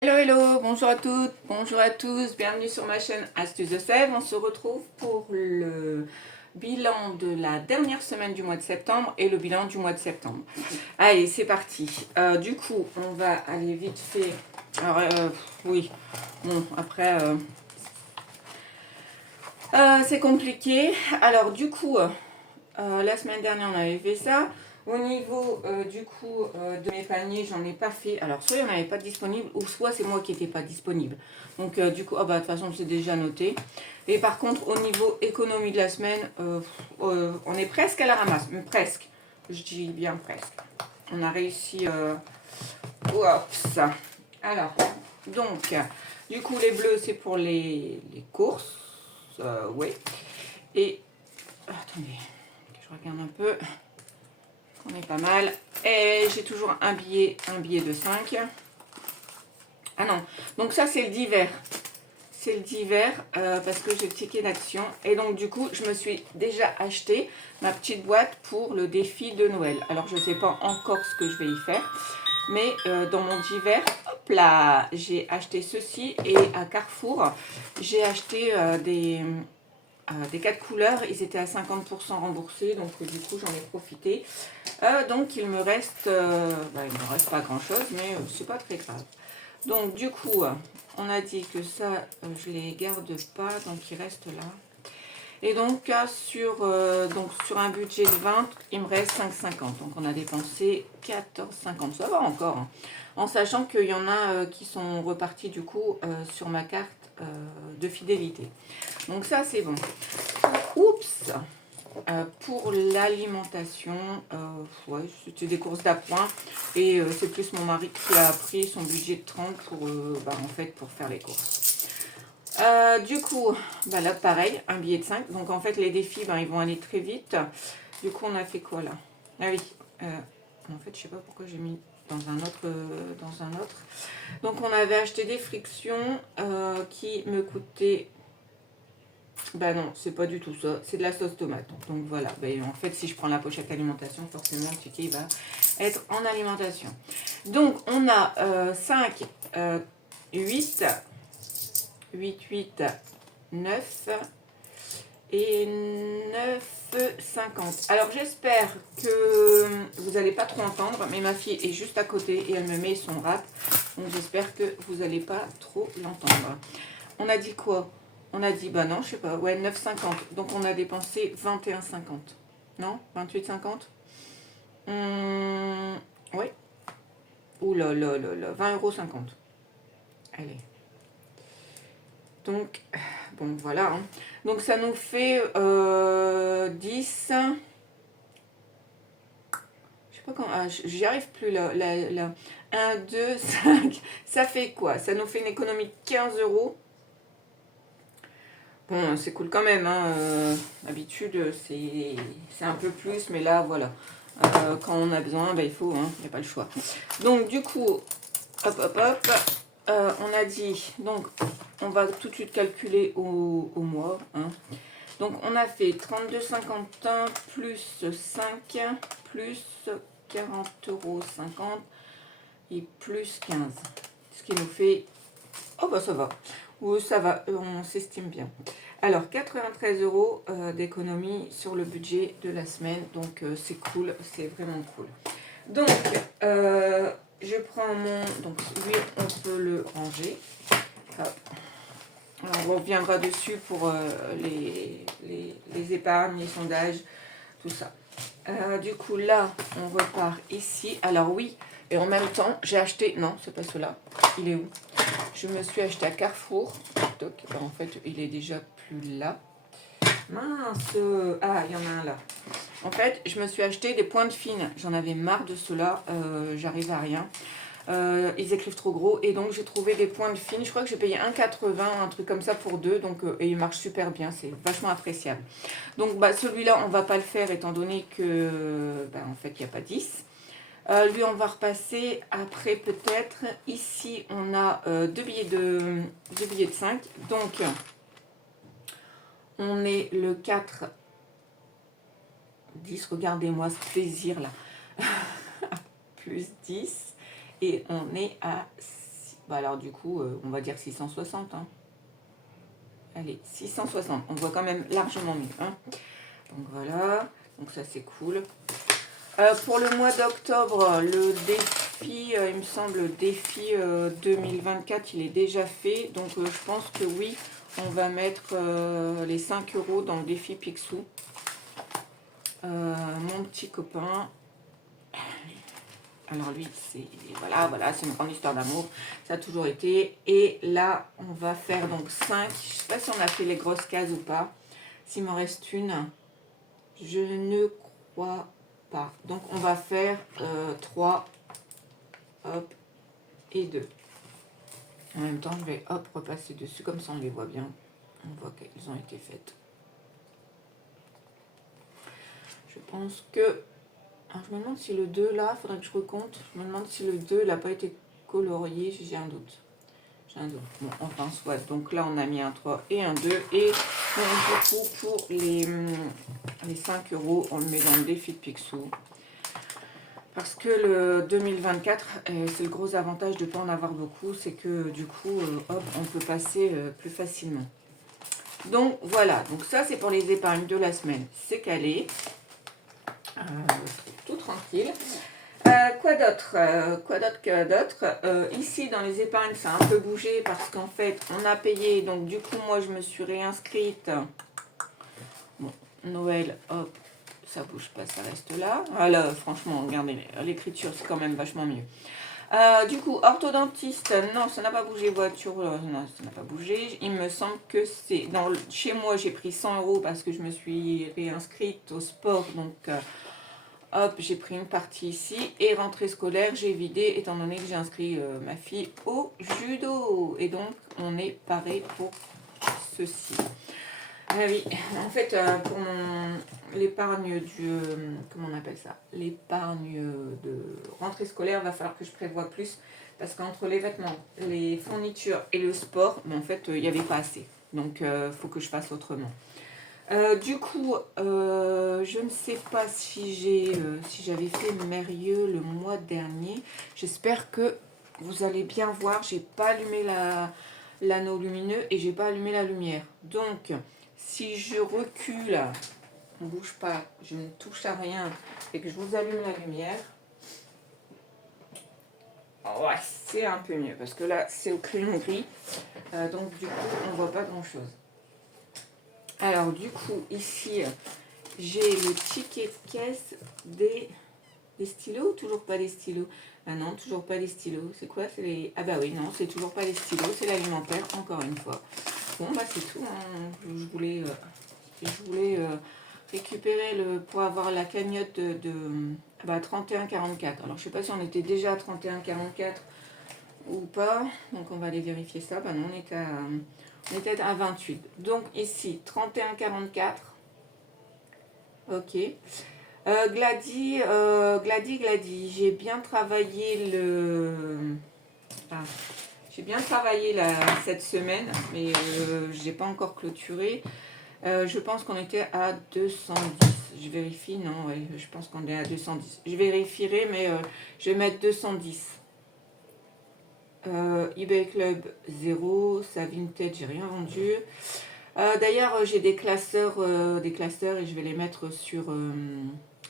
Hello, hello, bonjour à toutes, bonjour à tous, bienvenue sur ma chaîne Astuces de Sève. On se retrouve pour le bilan de la dernière semaine du mois de septembre et le bilan du mois de septembre. Allez, c'est parti. Du coup, on va aller vite fait. Alors, oui, bon, après, c'est compliqué. Alors, du coup, la semaine dernière, on avait fait ça. Au niveau de mes paniers, j'en ai pas fait. Alors, soit il n'y en avait pas de disponible, ou soit c'est moi qui n'étais pas disponible. Donc, du coup, de toute façon, c'est déjà noté. Et par contre, au niveau économie de la semaine, on est presque à la ramasse. Mais presque. Je dis bien presque. On a réussi. Oups. Alors, donc, du coup, les bleus, c'est pour les courses. Oui. Et, attendez, je regarde un peu. On est pas mal. Et j'ai toujours un billet de 5. Ah non, donc ça c'est le d'hiver. C'est le d'hiver parce que j'ai le ticket d'action. Et donc du coup, je me suis déjà acheté ma petite boîte pour le défi de Noël. Alors je ne sais pas encore ce que je vais y faire. Mais dans mon d'hiver, hop là, j'ai acheté ceci. Et à Carrefour, j'ai acheté des 4 couleurs. Ils étaient à 50% remboursés. Donc du coup, j'en ai profité. Donc il me reste, il me reste pas grand chose, mais c'est pas très grave. Donc du coup, on a dit que ça, je les garde pas, donc il reste là. Et donc sur un budget de 20, il me reste 5,50. Donc on a dépensé 14,50. Ça va encore, hein. En sachant qu'il y en a qui sont repartis du coup sur ma carte de fidélité. Donc ça c'est bon. Oups. Pour l'alimentation, ouais, c'était des courses d'appoint et c'est plus mon mari qui a pris son budget de 30 pour, en fait, pour faire les courses. Du coup, là pareil, un billet de 5. Donc en fait les défis, ils vont aller très vite. Du coup on a fait quoi là? Ah oui, en fait je sais pas pourquoi j'ai mis dans un autre. Donc on avait acheté des frictions qui me coûtaient... Bah non, c'est pas du tout ça, c'est de la sauce tomate. Donc voilà, en fait si je prends la pochette alimentation, forcément le ticket va être en alimentation. Donc on a 5, 8, 8, 9 et 9,50. Alors j'espère que vous n'allez pas trop entendre, mais ma fille est juste à côté et elle me met son rap. Donc j'espère que vous n'allez pas trop l'entendre. On a dit quoi? On a dit, non, je sais pas, ouais, 9,50. Donc on a dépensé 21,50. Non, 28,50. Ouais. Ouh là là là là, 20,50 €. Allez. Donc, bon, voilà. Hein. Donc ça nous fait 10. Je sais pas quand. J'y arrive plus là. 1, 2, 5. Ça fait quoi? Ça nous fait une économie de 15 €. Bon, c'est cool quand même, hein. D'habitude, c'est un peu plus, mais là, voilà. Quand on a besoin, il faut, hein, il n'y a pas le choix. Donc, du coup, hop, hop, hop, on a dit, donc, on va tout de suite calculer au mois. Hein. Donc, on a fait 32,51 plus 5, plus 40,50 € et plus 15. Ce qui nous fait... Oh, ça va. Oui, ça va, on s'estime bien. Alors, 93 € d'économie sur le budget de la semaine. Donc, c'est cool, c'est vraiment cool. Donc, je prends mon... Donc, lui, on peut le ranger. Hop. On reviendra dessus pour les épargnes, les sondages, tout ça. Du coup, là, on repart ici. Alors, oui, et en même temps, j'ai acheté... Non, c'est pas cela. Il est où? Je me suis acheté à Carrefour. Donc, en fait, il est déjà plus là. Mince. Ah, il y en a un là. En fait, je me suis acheté des pointes fines. J'en avais marre de ceux-là. J'arrive à rien. Ils écrivent trop gros. Et donc, j'ai trouvé des pointes fines. Je crois que j'ai payé 1,80, un truc comme ça pour deux. Donc, et il marche super bien. C'est vachement appréciable. Donc, celui-là, on va pas le faire étant donné que, en fait, il n'y a pas 10. Lui, on va repasser après peut-être. Ici, on a deux billets de 5. Donc, on est le 4, 10. Regardez-moi ce plaisir là. Plus 10. Et on est à Bah alors du coup, on va dire 660. Hein. Allez, 660. On voit quand même largement mieux. Hein. Donc voilà. Donc ça c'est cool. Pour le mois d'octobre, le défi, il me semble, le défi 2024, il est déjà fait. Donc je pense que oui, on va mettre les 5 € dans le défi Picsou. Mon petit copain. Alors lui, c'est voilà, c'est une grande histoire d'amour. Ça a toujours été. Et là, on va faire donc 5. Je ne sais pas si on a fait les grosses cases ou pas. S'il m'en reste une, je ne crois pas. Donc on va faire 3, hop, et 2. En même temps, je vais hop repasser dessus, comme ça on les voit bien. On voit qu'elles ont été faites. Je pense que... Alors, je me demande si le 2 là, il faudrait que je recompte. Je me demande si le 2 n'a pas été colorié, j'ai un doute. J'ai un doute. Bon, enfin soit. Donc là, on a mis un 3 et un 2. Et donc, du coup, pour les 5 €, on le met dans le défi de Picsou. Parce que le 2024, c'est le gros avantage de ne pas en avoir beaucoup, c'est que du coup, hop, on peut passer plus facilement. Donc voilà, donc ça c'est pour les épargnes de la semaine, c'est calé. Tout tranquille. Quoi d'autre ici dans les épargnes, ça a un peu bougé parce qu'en fait, on a payé, donc du coup, moi je me suis réinscrite. Bon, Noël, hop. Ça bouge pas, ça reste là. Ah là, franchement, regardez, l'écriture, c'est quand même vachement mieux. Du coup, orthodontiste, non, ça n'a pas bougé. Voiture, non, ça n'a pas bougé. Il me semble que c'est... Chez moi, j'ai pris 100 € parce que je me suis réinscrite au sport. Donc, hop, j'ai pris une partie ici. Et rentrée scolaire, j'ai vidé, étant donné que j'ai inscrit ma fille au judo. Et donc, on est paré pour ceci. Ah oui, en fait, pour l'épargne du... comment on appelle ça? L'épargne de rentrée scolaire, va falloir que je prévoie plus. Parce qu'entre les vêtements, les fournitures et le sport, mais en fait, il n'y avait pas assez. Donc, il faut que je fasse autrement. Du coup, je ne sais pas si j'avais fait Mérieux le mois dernier. J'espère que vous allez bien voir. J'ai pas allumé l'anneau lumineux et j'ai pas allumé la lumière. Donc... Si je recule, on ne bouge pas, je ne touche à rien et que je vous allume la lumière, ouais, c'est un peu mieux parce que là, c'est au crayon gris. Donc, du coup, on ne voit pas grand-chose. Alors, du coup, ici, j'ai le ticket de caisse des stylos. Toujours pas des stylos. Ah non, toujours pas des stylos. C'est quoi? C'est les... Ah bah oui, non, c'est toujours pas des stylos. C'est l'alimentaire, encore une fois. Bon, bah c'est tout. Hein. Je voulais récupérer pour avoir la cagnotte de 31,44. Alors, je sais pas si on était déjà à 31,44 ou pas. Donc, on va aller vérifier ça. Bah non, on était à 28. Donc, ici, 31,44. Ok. Glady, j'ai bien travaillé j'ai bien travaillé cette semaine, mais j'ai pas encore clôturé. Je pense qu'on était à 210. Je vérifie, non, ouais, je pense qu'on est à 210. Je vérifierai, mais je vais mettre 210. eBay Club 0, ça Vinted, j'ai rien vendu. D'ailleurs, j'ai des classeurs et je vais les mettre sur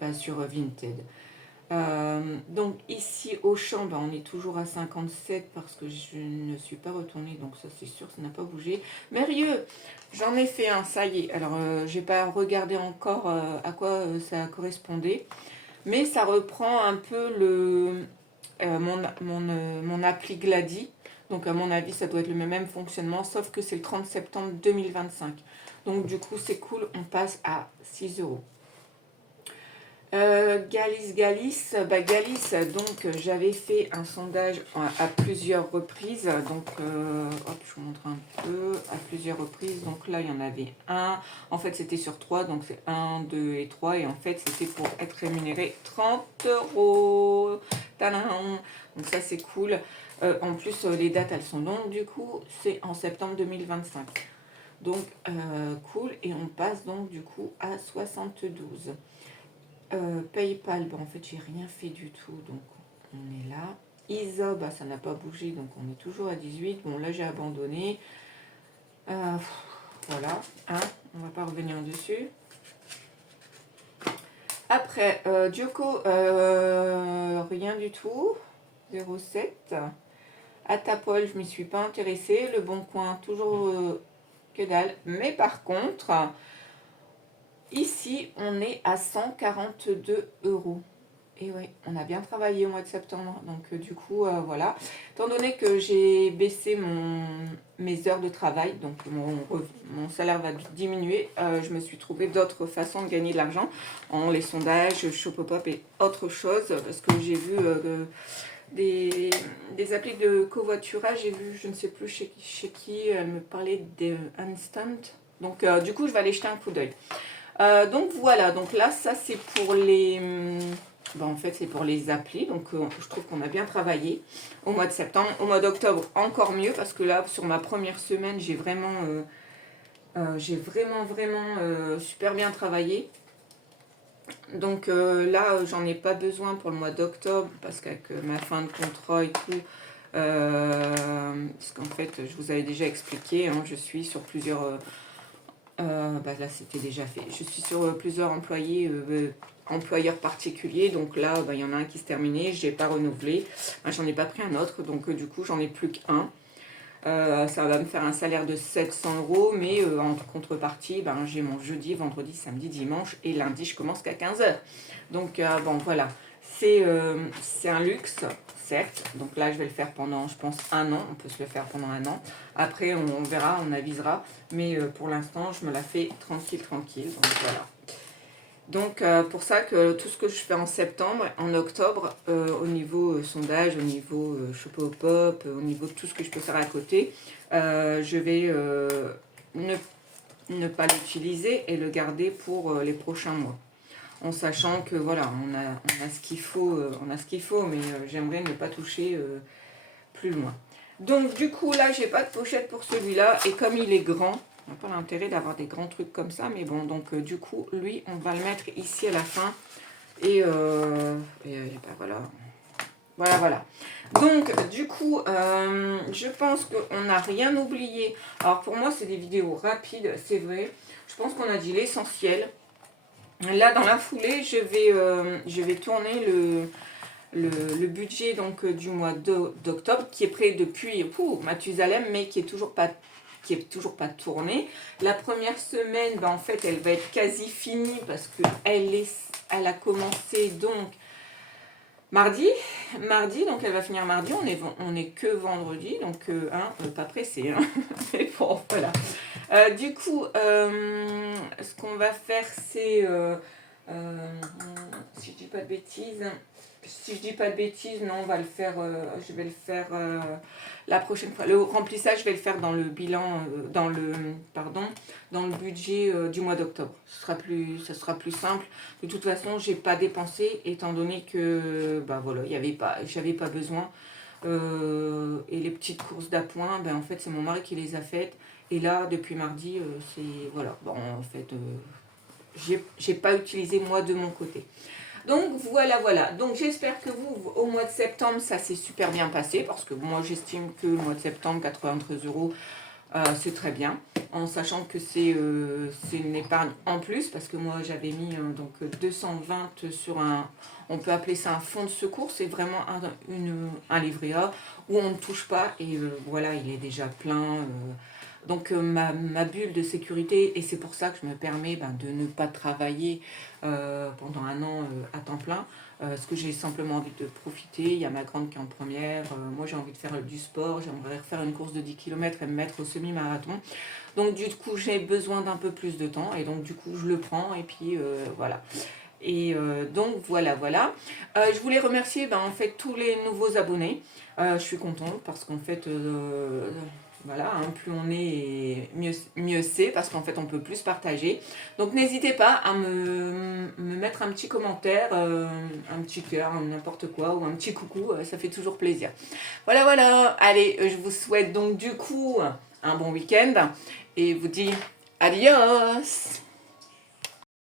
Vinted. Donc ici au champ, on est toujours à 57 parce que je ne suis pas retournée, donc ça c'est sûr, ça n'a pas bougé. Mérieux, j'en ai fait un, ça y est. Alors j'ai pas regardé encore à quoi ça correspondait, mais ça reprend un peu mon appli Glady. Donc à mon avis ça doit être le même fonctionnement, sauf que c'est le 30 septembre 2025. Donc du coup c'est cool, on passe à 6 €. Galis, donc j'avais fait un sondage à plusieurs reprises, donc hop, je vous montre un peu, à plusieurs reprises, donc là il y en avait un, en fait c'était sur 3, donc c'est 1, 2 et 3, et en fait c'était pour être rémunéré 30 €, tadam. Donc ça c'est cool, en plus les dates elles sont longues, du coup c'est en septembre 2025, donc cool, et on passe donc du coup à 72. PayPal, en fait j'ai rien fait du tout, donc on est là. ISA, bah, ça n'a pas bougé, donc on est toujours à 18. Bon, là, j'ai abandonné. Voilà, hein, on va pas revenir dessus. Après, Dioko, rien du tout. 0,7. Atapol, je m'y suis pas intéressée. Le Bon Coin, toujours que dalle. Mais par contre, ici, on est à 142 €. Et oui, on a bien travaillé au mois de septembre. Donc du coup, voilà. Étant donné que j'ai baissé mes heures de travail, donc mon salaire va diminuer, je me suis trouvé d'autres façons de gagner de l'argent en les sondages, Shopopop et autre chose. Parce que j'ai vu des applis de covoiturage. J'ai vu, je ne sais plus chez qui, elle me parlait d'Instant. Donc du coup, je vais aller jeter un coup d'œil. Donc voilà, donc là, ça c'est pour les... Ben, en fait, c'est pour les applis, donc je trouve qu'on a bien travaillé au mois de septembre. Au mois d'octobre, encore mieux, parce que là, sur ma première semaine, j'ai vraiment super bien travaillé. Donc là, j'en ai pas besoin pour le mois d'octobre, parce qu'avec ma fin de contrat et tout, parce qu'en fait, je vous avais déjà expliqué, hein, je suis sur plusieurs... bah là, c'était déjà fait. Je suis sur plusieurs employeurs particuliers. Donc là, bah, il y en a un qui se terminait. Je n'ai pas renouvelé. J'en ai pas pris un autre. Donc du coup, j'en ai plus qu'un. Ça va me faire un salaire de 700 €. Mais en contrepartie, ben, j'ai mon jeudi, vendredi, samedi, dimanche. Et lundi, je commence qu'à 15 h. Donc bon, voilà. C'est un luxe, certes. Donc là, je vais le faire pendant, je pense, un an. On peut se le faire pendant un an. Après, on verra, on avisera. Mais pour l'instant, je me la fais tranquille. Donc voilà. Donc pour ça que tout ce que je fais en septembre, en octobre, au niveau sondage, au niveau Shopopop, au niveau de tout ce que je peux faire à côté, je vais ne pas l'utiliser et le garder pour les prochains mois. En sachant que voilà, on a ce qu'il faut, mais j'aimerais ne pas toucher plus loin. Donc du coup là, j'ai pas de pochette pour celui-là, et comme il est grand, on n'a pas l'intérêt d'avoir des grands trucs comme ça, mais bon, donc du coup, lui, on va le mettre ici à la fin, et ben, voilà. Donc du coup, je pense qu'on n'a rien oublié. Alors pour moi, c'est des vidéos rapides, c'est vrai. Je pense qu'on a dit l'essentiel. Là, dans la foulée, je vais tourner le budget donc du mois d'octobre, qui est prêt depuis Mathusalem, mais qui est toujours pas tournée. La première semaine, ben, en fait, elle va être quasi finie, parce que elle a commencé donc mardi, donc elle va finir mardi. On est que vendredi, donc pas pressé, hein. Mais bon, voilà. Du coup, ce qu'on va faire, c'est si je dis pas de bêtises, non, on va le faire, je vais le faire la prochaine fois. Le remplissage, je vais le faire dans le bilan, dans le budget du mois d'octobre. Ça sera plus simple. De toute façon, j'ai pas dépensé, étant donné que bah voilà, j'avais pas besoin. Et les petites courses d'appoint, ben en fait, c'est mon mari qui les a faites. Et là, depuis mardi, c'est voilà. Bon, en fait, j'ai pas utilisé moi de mon côté. Donc voilà. Donc j'espère que vous, au mois de septembre, ça s'est super bien passé, parce que moi j'estime que le mois de septembre, 93 €, c'est très bien, en sachant que c'est une épargne en plus, parce que moi j'avais mis donc 220 sur on peut appeler ça un fonds de secours. C'est vraiment un livret A où on ne touche pas, et voilà, il est déjà plein. Donc ma bulle de sécurité, et c'est pour ça que je me permets de ne pas travailler pendant un an à temps plein, parce que j'ai simplement envie de profiter. Il y a ma grande qui est en première, moi j'ai envie de faire du sport, j'aimerais refaire une course de 10 km et me mettre au semi-marathon. Donc du coup j'ai besoin d'un peu plus de temps, et donc du coup je le prends, et puis voilà. Et donc voilà. Je voulais remercier en fait tous les nouveaux abonnés. Je suis contente, parce qu'en fait voilà, hein, plus on est, mieux c'est, parce qu'en fait on peut plus partager. Donc n'hésitez pas à me mettre un petit commentaire, un petit cœur, n'importe quoi, ou un petit coucou, ça fait toujours plaisir. Voilà, allez, je vous souhaite donc du coup un bon week-end, et vous dis adios.